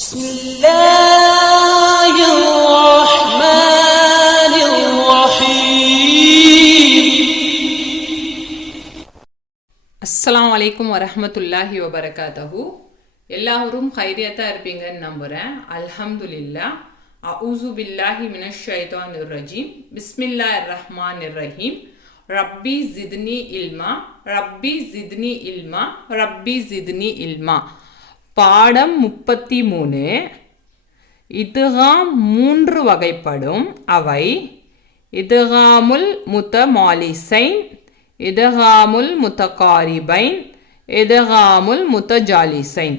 بسم الله الرحمن الرحيم. அஸ்ஸலாமு அலைக்கும் வரஹ்மத்துல்லாஹி வபரகாத்துஹு. எல்லாரும் ஹைரியத்தா இருப்பீங்கன்னு நம்புறேன். அல்ஹம்துலில்லாஹ். அஊஸு பில்லாஹி மினஷ் ஷைத்தானிர் ரஜீம். பிஸ்மில்லாஹிர் ரஹ்மானிர் ரஹீம். ரப்பி ஜித்னி இல்மா, ரப்பி ஜித்னி இல்மா, ரப்பி ஜித்னி இல்மா. பாடம் 33. இத்காம் 3 வகைப்படும். அவை இத்காமுல் முத்தமாலிசைன், இத்காமுல் முத்தகாரிபைன், இத்காமுல் முத்தஜாலிசைன்.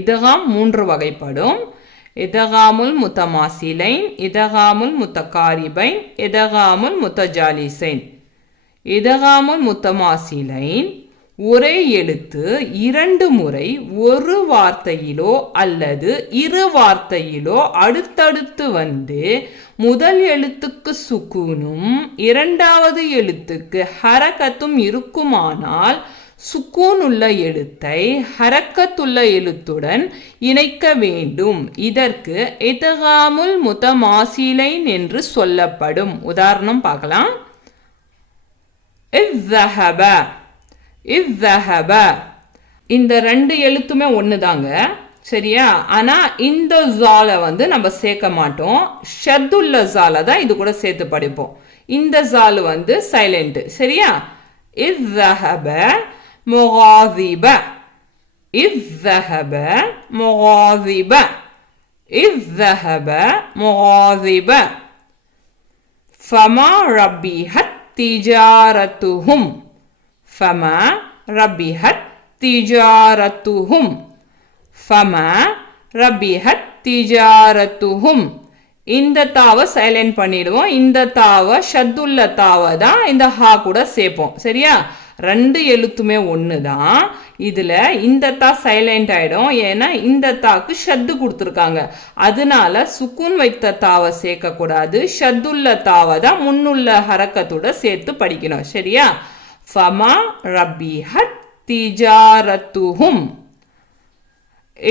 இத்காம் 3 வகைப்படும். இத்காமுல் முத்தமாசிலைன், இத்காமுல் முத்தகாரிபைன், இத்காமுல் முத்தஜாலிசைன். இத்காமுல் முத்தமாசிலைன் ஒரே எழுத்து 2 முறை ஒரு வார்த்தையிலோ அல்லது இரு வார்த்தையிலோ அடுத்தடுத்து வந்து முதல் எழுத்துக்கு சுக்கூனும் இரண்டாவது எழுத்துக்கு ஹரக்கத்தும் இருக்குமானால் சுக்கூன் உள்ள எழுத்தை ஹரக்கத்துள்ள எழுத்துடன் இணைக்க வேண்டும். இதற்கு இத்காமுல் முத்தமாசிலைன் என்று சொல்லப்படும். உதாரணம் பார்க்கலாம். இஸ்ஸஹப, இஸ்ஸஹப. இந்த 2 எழுத்துமே ஒண்ணுதாங்க, சரியா? ஆனா இந்த ஜால நம்ம சேர்க்க மாட்டோம். ஷத்துல்ல ஜால தான் இது கூட சேர்த்து படிப்போம். இந்த ஜால் சைலண்ட், சரியா? இஸ்ஸஹப முகாஸிப, இஸ்ஸஹப முகாஸிப, இஸ்ஸஹப முகாஸிப. ஃபமா ரபிஹத் திஜாரத்துஹும், ஃபமா ரபிஹத் திஜாரத்துஹும், ஃபமா ரபிஹத் திஜாரத்துஹும். இந்த தாவை சைலண்ட் பண்ணிடுவோம். இந்த தாவை ஷத்துல்ல தாவை தான் இந்த ஹா கூட சேர்ப்போம், சரியா? 2 எழுத்துமே ஒன்று தான். இதில் இந்த தா சைலண்ட் ஆகிடும், ஏன்னா இந்த தாக்கு ஷத்து கொடுத்துருக்காங்க. அதனால சுக்கூன் வைத்த தாவை சேர்க்கக்கூடாது. ஷத்துல்ல தாவை தான் முன்னுள்ள ஹரக்கத்தோட சேர்த்து படிக்கணும், சரியா? ஃபமா ரபிஹத் திஜாரத்துஹும்.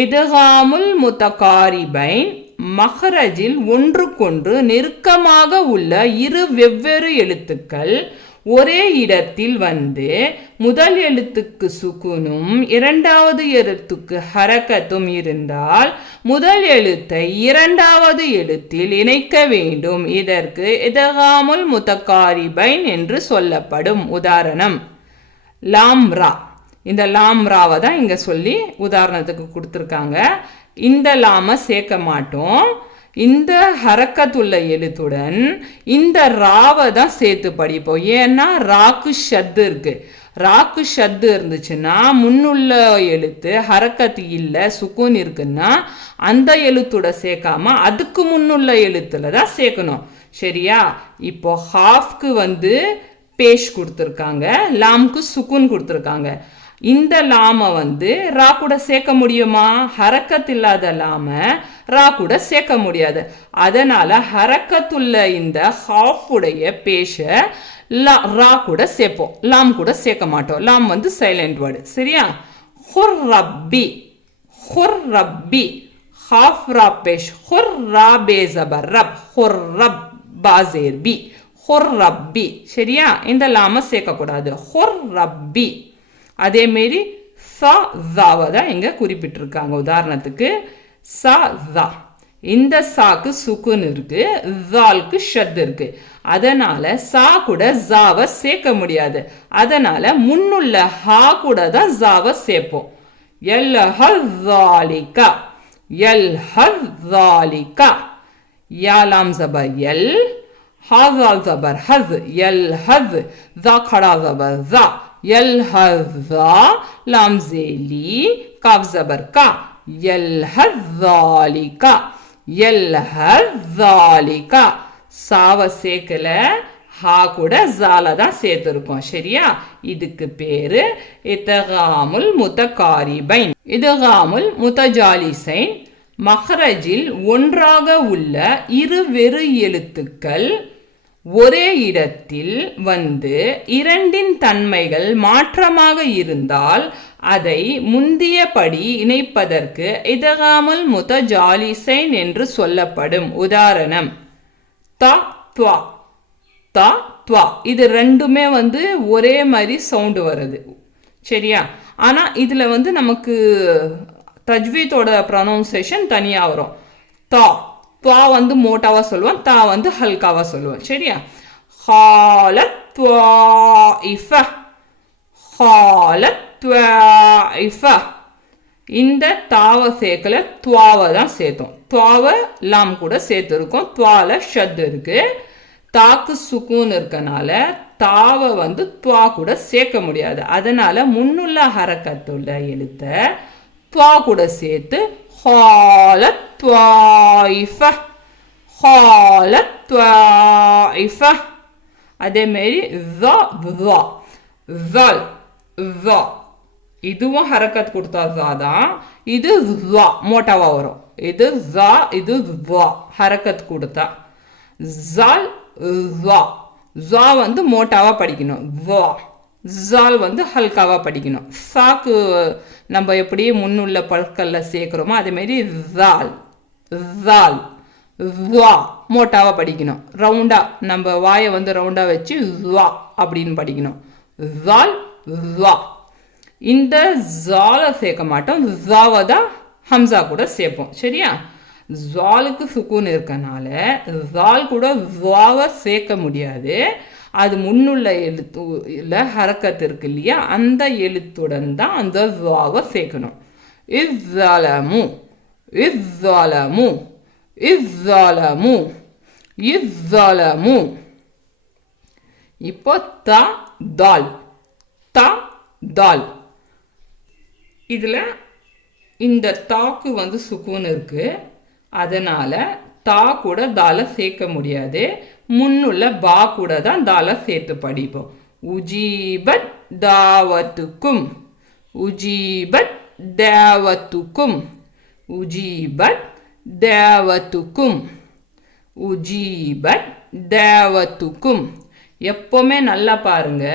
இத்காமுல் முத்தகாரிபைன் மஹ்ரஜில் ஒன்றுக்கொன்று நெருக்கமாக உள்ள 2 வெவ்வேறு எழுத்துக்கள் ஒரே இடத்தில் வந்து முதல் எழுத்துக்கு சுக்குனும் இரண்டாவது எழுத்துக்கு ஹரக்கத்தும் இருந்தால் முதல் எழுத்தை இரண்டாவது எழுத்தில் இணைக்க வேண்டும். இதற்கு இத்காமுல் முத்தகாரிபைன் என்று சொல்லப்படும். உதாரணம் லாம்ரா. இந்த லாம்ராவை தான் இங்க சொல்லி உதாரணத்துக்கு கொடுத்துருக்காங்க. இந்த லாம சேர்க்க மாட்டோம். இந்த ஹரக்கத்துள்ள எழுத்துடன் இந்த ராவை தான் சேர்த்து படிப்போம். ஏன்னா ராக்கு ஷத்து இருக்கு. ராக்கு ஷத்து இருந்துச்சுன்னா முன்னுள்ள எழுத்து ஹரக்கத்து இல்லை, சுக்கூன் இருக்குன்னா அந்த எழுத்தோட சேர்க்காம அதுக்கு முன்னுள்ள எழுத்துல தான் சேர்க்கணும், சரியா? இப்போ ஹாஃப்க்கு பேஷ் கொடுத்துருக்காங்க, லாம்க்கு சுக்கூன் கொடுத்துருக்காங்க. இந்த லாம ரா கூட சேர்க்க முடியுமா? ஹரக்கத் இல்லாத லாம ரா கூட சேர்க்க முடியாது. அதனால ஹரக்கத்துள்ள இந்த ஹாஃபுடைய பேஷ ரா கூட சேர்ப்போம், லாம் கூட சேர்க்க மாட்டோம். லாம் சைலண்ட் வேர்டு, சரியா? ஹுர் ரப்பி, ஹுர் ரப்பி. ஹாஃப் ரா பேஷ், ஹுர் ரா பேசபர் ரப், ஹுர் ரப் பாசேர் பி, ஹுர் ரப்பி, சரியா? இந்த லாம சேர்க்கக்கூடாது. ஹுர் ரப்பி. அதே மாரி சா ஜாவை தான் இங்க குறிப்பிட்டிருக்காங்க. உதாரணத்துக்கு சா ஜா. இந்த சாக்கு சுக்குன் இருக்கு, ஜால்க்கு ஷத் இருக்கு. அதனால சா கூட ஜாவை சேர்க்க முடியாது. அதனால முன்னுள்ள ஹா கூட தான் ஜாவை சேர்ப்போம். L ஹஸ்ஸாலிகா, L ஹஸ்ஸாலிகா. யாலாம் ஜபர் எல், ஹாஸால் ஜபர் ஹஸ், எல் ஹஸ். ஜா खड़ा ஜபர் ஜா, यल्हज़ा, लाम ज़ेली, काफ ज़बर का, यल्हज़ालिका, यल्हज़ालिका. சாவ சேர்க்கல, ஹா கூட ஜால தான் சேர்த்துருக்கோம், சரியா? இதுக்கு பேரு இத்காமுல் முத்தகாரிபைன். இத்காமுல் முத்தஜாலிசைன் மஹ்ரஜில் ஒன்றாக உள்ள 2 வெறு எழுத்துக்கள் ஒரே இடத்தில் வந்து இரண்டின் தன்மைகள் மாற்றமாக இருந்தால் அதை முந்தியபடி இணைப்பதற்கு இதகாமுல் முத்தஜாலிசைன் என்று சொல்லப்படும். உதாரணம் த த்வா, த த்வா, இது ரெண்டுமே ஒரே மாதிரி சவுண்டு வருது. சரியா? ஆனால் இதில் நமக்கு தஜ்வீதோட ப்ரொனவுன்சேஷன் தனியாக வரும். தா, துவா மோட்டாவாக சொல்லுவோம், தா ஹல்காவாக சொல்லுவோம். சரியா? ஹாலத் துவாயிஃப, ஹாலத் துவாயிஃப. இந்த தாவை சேர்க்கல, துவாவை தான் சேர்த்தோம். துவாவை லாம் கூட சேர்த்துருக்கோம். துவால ஷத் இருக்கு. தாக்கு சுக்கூன் இருக்கனால தாவை துவா கூட சேர்க்க முடியாது. அதனால முன்னுள்ள ஹரக்கத்துள்ள எழுத்த துவா கூட சேர்த்து ஹாலத் துவாயிஃப, ஹாலத் துவாயிஃப. அதேமாரி இதுவும் ஹரக்கத் கொடுத்தா தான். இது மோட்டாவா வரும். இது இது ஹரக்கத் கொடுத்தா. ஜால் மோட்டாவா படிக்கணும். ஜால் ஹல்காவா படிக்கணும். சாக்கு நம்ம எப்படி முன்னுள்ள பற்கள்ல சேர்க்கிறோமோ அதேமாரி ஜால் ஜால் மோட்டாவா படிக்கணும். ரவுண்டா நம்ம வாயை ரவுண்டா வச்சு அப்படின்னு படிக்கணும். ஜால் இந்த ஜாலை சேர்க்க மாட்டோம். ஜாவை தான் ஹம்சா கூட சேர்ப்போம். சரியா? ஜாலுக்கு சுக்கூன் இருக்கனால ஜால் கூட ஜாவை சேர்க்க முடியாது. அது முன்னுள்ள எழுத்துல ஹரக்கத் இருக்கு இல்லையா, அந்த எழுத்துடன் தான் அந்த ஜாவை சேர்க்கணும். இஸ்ஸலமு, இஸ்ஸலமு, இஸ்ஸலமு, இஸ்ஸலமு. இப்போ த தால், த தால். இதுல இந்த தாக்கு சுக்கூன் இருக்கு. அதனால தா கூட தால சேர்க்க முடியாது. முன்னுள்ள பா கூட தான் தால சேர்த்து படிப்போம். உஜீபத் தாவத்துக்கும், உஜீபத் தேவத்துக்கும், உஜீபத் தேவத்துக்கும், உஜீபத் தேவத்துக்கும். எப்பவுமே நல்லா பாருங்க,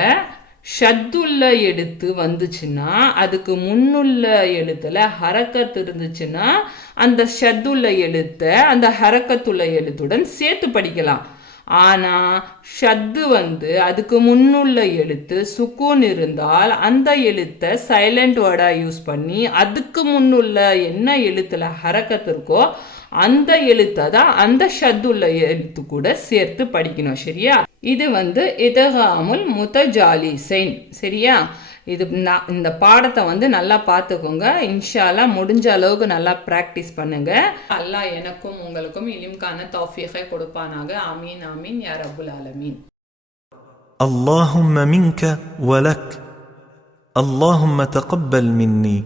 ஷத்துள்ள எழுத்து வந்துச்சுன்னா அதுக்கு முன்னுள்ள எழுத்துல ஹரக்கத் இருந்துச்சுன்னா அந்த ஷத்துள்ள எழுத்தை அந்த ஹரக்கத்துள்ள எழுத்துடன் சேர்த்து படிக்கலாம். ஆனா ஷத்து அதுக்கு முன்னுள்ள எழுத்து சுக்கூன் இருந்தால் அந்த எழுத்தை சைலண்ட் வேர்டா யூஸ் பண்ணி அதுக்கு முன்னுள்ள என்ன எழுத்துல ஹரக்கத் இருக்கோ அந்த எழுத்தை தான் அந்த ஷத்துள்ள எழுத்து கூட சேர்த்து படிக்கணும். சரியா? இது இதகாமுல் முத்தஜாலிசைன். சரியா? இது இந்த பாடத்தை நல்லா பார்த்துக்கோங்க. இன்ஷா அல்லாஹ் முடிஞ்ச அளவுக்கு நல்லா ப்ராக்டிஸ் பண்ணுங்க. அல்லாஹ் எனக்கும் உங்களுக்கும் இல்முக்கான தௌஃபீகை கொடுப்பானாக. ஆமீன் ஆமீன் யா ரப்புல் ஆலமீன். اللهم منك ولك اللهم تقبل مني